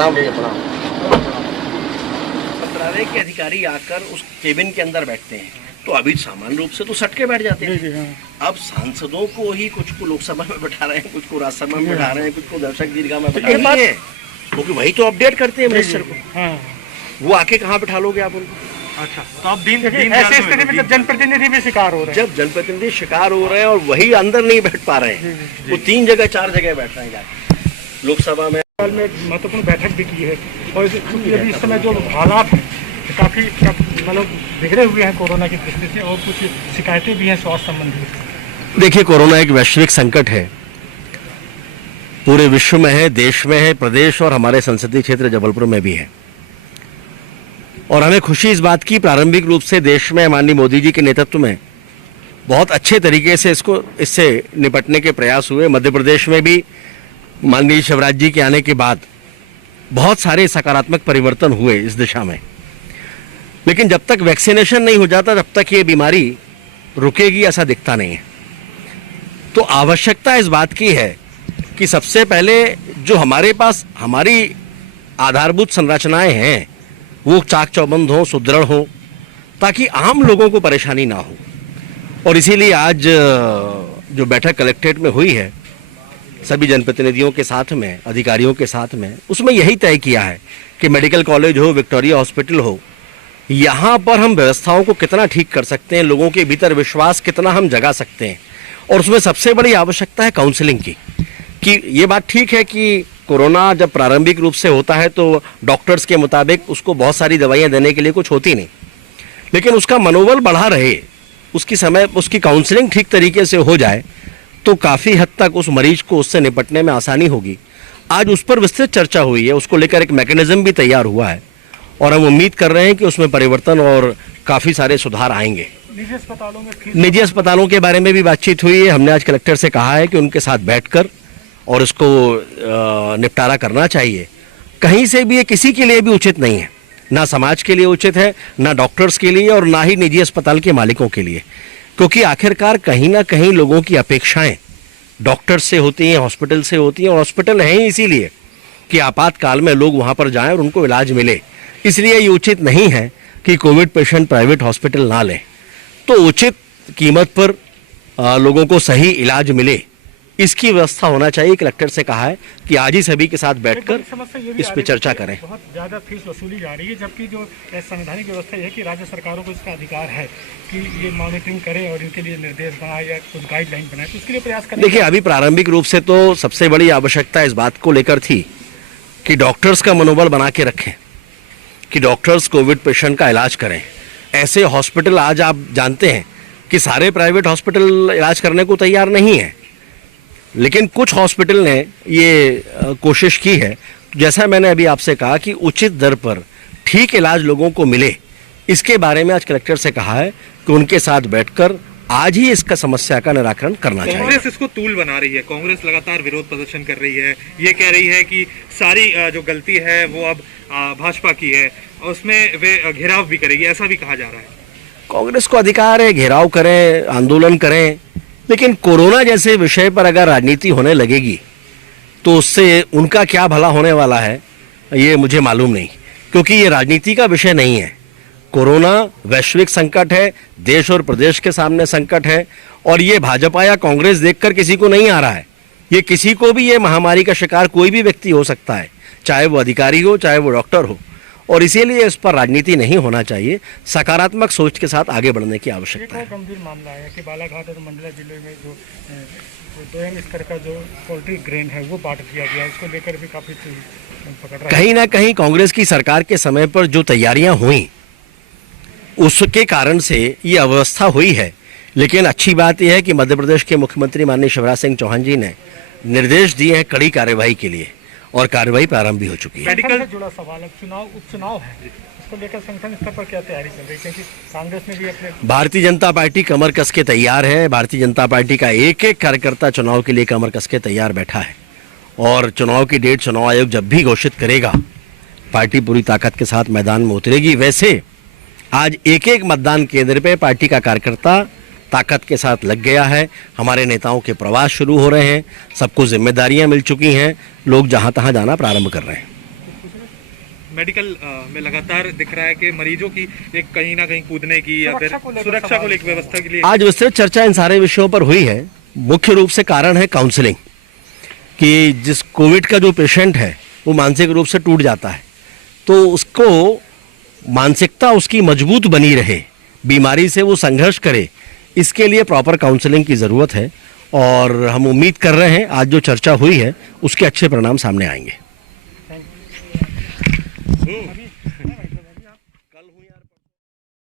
प्रणाम भैया प्रणाम। मंत्रालय के अधिकारी आकर उस केबिन के अंदर बैठते हैं तो अभी सामान्य रूप से तो सट के बैठ जाते हैं। अब सांसदों को ही कुछ को लोकसभा में बैठा रहे हैं, कुछ को राज्यसभा में बैठा रहे हैं, कुछ को दर्शक दीर्घा में बैठा रहे हैं, क्योंकि वही तो अपडेट करते हैं मिनिस्टर को। वो आके कहाँ बैठा लोगे आप उनको? अच्छा, तो अब ऐसी स्थिति में जनप्रतिनिधि भी शिकार हो रहे हैं। जब जनप्रतिनिधि शिकार हो रहे हैं और वही अंदर नहीं बैठ पा रहे हैं, वो 3 जगह 4 जगह बैठ रहे हैं जाके लोकसभा में। महत्वपूर्ण बैठक भी की है और इस समय जो हालात हैं काफी मतलब बिगड़े हुए हैं कोरोना की दृष्टि से, और कुछ शिकायतें भी हैं स्वास्थ्य संबंधी। देखिए, कोरोना एक वैश्विक संकट है, पूरे विश्व में है, देश में है, प्रदेश और हमारे संसदीय क्षेत्र जबलपुर में भी है। और हमें खुशी इस बात की, प्रारंभिक रूप से देश में माननीय मोदी जी के नेतृत्व में बहुत अच्छे तरीके से इससे निपटने के प्रयास हुए। मध्य प्रदेश में भी माननीय शिवराज जी के आने के बाद बहुत सारे सकारात्मक परिवर्तन हुए इस दिशा में। लेकिन जब तक वैक्सीनेशन नहीं हो जाता तब तक ये बीमारी रुकेगी ऐसा दिखता नहीं है। तो आवश्यकता इस बात की है कि सबसे पहले जो हमारे पास हमारी आधारभूत संरचनाएं हैं वो चाक चौबंद हों, सुदृढ़ हों, ताकि आम लोगों को परेशानी ना हो। और इसीलिए आज जो बैठक कलेक्ट्रेट में हुई है सभी जनप्रतिनिधियों के साथ में, अधिकारियों के साथ में, उसमें यही तय किया है कि मेडिकल कॉलेज हो, विक्टोरिया हॉस्पिटल हो, यहाँ पर हम व्यवस्थाओं को कितना ठीक कर सकते हैं, लोगों के भीतर विश्वास कितना हम जगा सकते हैं। और उसमें सबसे बड़ी आवश्यकता है काउंसलिंग की। कि ये बात ठीक है कि कोरोना जब प्रारंभिक रूप से होता है तो डॉक्टर्स के मुताबिक उसको बहुत सारी दवाइयाँ देने के लिए कुछ होती नहीं, लेकिन उसका मनोबल बढ़ा रहे, उसकी काउंसलिंग ठीक तरीके से हो जाए तो काफ़ी हद तक उस मरीज को उससे निपटने में आसानी होगी। आज उस पर विस्तृत चर्चा हुई है, उसको लेकर एक मैकेनिज्म भी तैयार हुआ है और हम उम्मीद कर रहे हैं कि उसमें परिवर्तन और काफ़ी सारे सुधार आएंगे। निजी अस्पतालों के बारे में भी बातचीत हुई है। हमने आज कलेक्टर से कहा है कि उनके साथ बैठकर और इसको निपटारा करना चाहिए। कहीं से भी ये किसी के लिए भी उचित नहीं है, ना समाज के लिए उचित है, ना डॉक्टर्स के लिए और ना ही निजी अस्पताल के मालिकों के लिए, क्योंकि आखिरकार कहीं ना कहीं लोगों की अपेक्षाएं डॉक्टर्स से होती हैं, हॉस्पिटल से होती हैं, और हॉस्पिटल है ही इसीलिए कि आपातकाल में लोग वहाँ पर जाएं और उनको इलाज मिले। इसलिए ये उचित नहीं है कि कोविड पेशेंट प्राइवेट हॉस्पिटल ना लें। तो उचित कीमत पर लोगों को सही इलाज मिले, इसकी व्यवस्था होना चाहिए। कलेक्टर से कहा है कि आज ही सभी के साथ बैठकर इस पर चर्चा करें। बहुत ज़्यादा फीस वसूली जा रही है, जबकि जो संवैधानिक व्यवस्था यह है कि राज्य सरकारों को इसका अधिकार है कि ये मॉनिटरिंग करें और इनके लिए निर्देश बनाए या कुछ गाइडलाइन बनाए, तो इसके लिए प्रयास करें। देखिए, अभी प्रारंभिक रूप से तो सबसे बड़ी आवश्यकता इस बात को लेकर थी कि डॉक्टर्स का मनोबल बना के रखें, कि डॉक्टर्स कोविड पेशेंट का इलाज करें। ऐसे हॉस्पिटल आज आप जानते हैं कि सारे प्राइवेट हॉस्पिटल इलाज करने को तैयार नहीं है, लेकिन कुछ हॉस्पिटल ने ये कोशिश की है। जैसा मैंने अभी आपसे कहा कि उचित दर पर ठीक इलाज लोगों को मिले, इसके बारे में आज कलेक्टर से कहा है कि उनके साथ बैठकर आज ही इसका समस्या का निराकरण करना चाहिए। कांग्रेस इसको तूल बना रही है, कांग्रेस लगातार विरोध प्रदर्शन कर रही है, ये कह रही है कि सारी जो गलती है वो अब भाजपा की है और उसमें वे घेराव भी करेगी, ऐसा भी कहा जा रहा है। कांग्रेस को अधिकार है घेराव करें, आंदोलन करें, लेकिन कोरोना जैसे विषय पर अगर राजनीति होने लगेगी तो उससे उनका क्या भला होने वाला है ये मुझे मालूम नहीं, क्योंकि ये राजनीति का विषय नहीं है। कोरोना वैश्विक संकट है, देश और प्रदेश के सामने संकट है, और ये भाजपा या कांग्रेस देखकर किसी को नहीं आ रहा है। ये किसी को भी, ये महामारी का शिकार कोई भी व्यक्ति हो सकता है, चाहे वो अधिकारी हो, चाहे वो डॉक्टर हो, और इसीलिए इस पर राजनीति नहीं होना चाहिए। सकारात्मक सोच के साथ आगे बढ़ने की आवश्यकता है। एक गंभीर मामला है कि बालाघाट और मंडला जिले में जो 2M स्तर का जो पोल्ट्री ग्रेन है वो बांट दिया गया, इसको लेकर भी काफी पकड़ रहा है। कहीं ना कहीं कांग्रेस की सरकार के समय पर जो तैयारियां हुई उसके कारण से ये अव्यवस्था हुई है। लेकिन अच्छी बात यह है कि मध्य प्रदेश के मुख्यमंत्री माननीय शिवराज सिंह चौहान जी ने निर्देश दिए हैं कड़ी कार्यवाही के लिए, और कार्रवाई प्रारंभ भी हो चुकी है। मेडिकल से जुड़ा सवाल है, उपचुनाव है, इसको लेकर संगठन स्तर पर क्या तैयारी चल रही है? क्योंकि कांग्रेस ने भी अपने भारतीय जनता पार्टी कमर कस के तैयार है। भारतीय जनता पार्टी का एक एक कार्यकर्ता चुनाव के लिए कमर कस के तैयार बैठा है, और चुनाव की डेट चुनाव आयोग जब भी घोषित करेगा पार्टी पूरी ताकत के साथ मैदान में उतरेगी। वैसे आज एक एक मतदान केंद्र पे पार्टी का कार्यकर्ता ताकत के साथ लग गया है। हमारे नेताओं के प्रवास शुरू हो रहे हैं, सबको जिम्मेदारियां मिल चुकी हैं, लोग जहां तहां जाना प्रारंभ कर रहे हैं। मेडिकल में लगातार दिख रहा है कि मरीजों की एक कहीं ना कहीं कूदने की या फिर सुरक्षा को लेकर व्यवस्था के लिए आज विस्तृत चर्चा इन सारे विषयों पर हुई है। मुख्य रूप से कारण है काउंसलिंग, कि जिस कोविड का जो पेशेंट है वो मानसिक रूप से टूट जाता है, तो उसको मानसिकता उसकी मजबूत बनी रहे, बीमारी से वो संघर्ष करे, इसके लिए प्रॉपर काउंसलिंग की ज़रूरत है। और हम उम्मीद कर रहे हैं आज जो चर्चा हुई है उसके अच्छे परिणाम सामने आएंगे।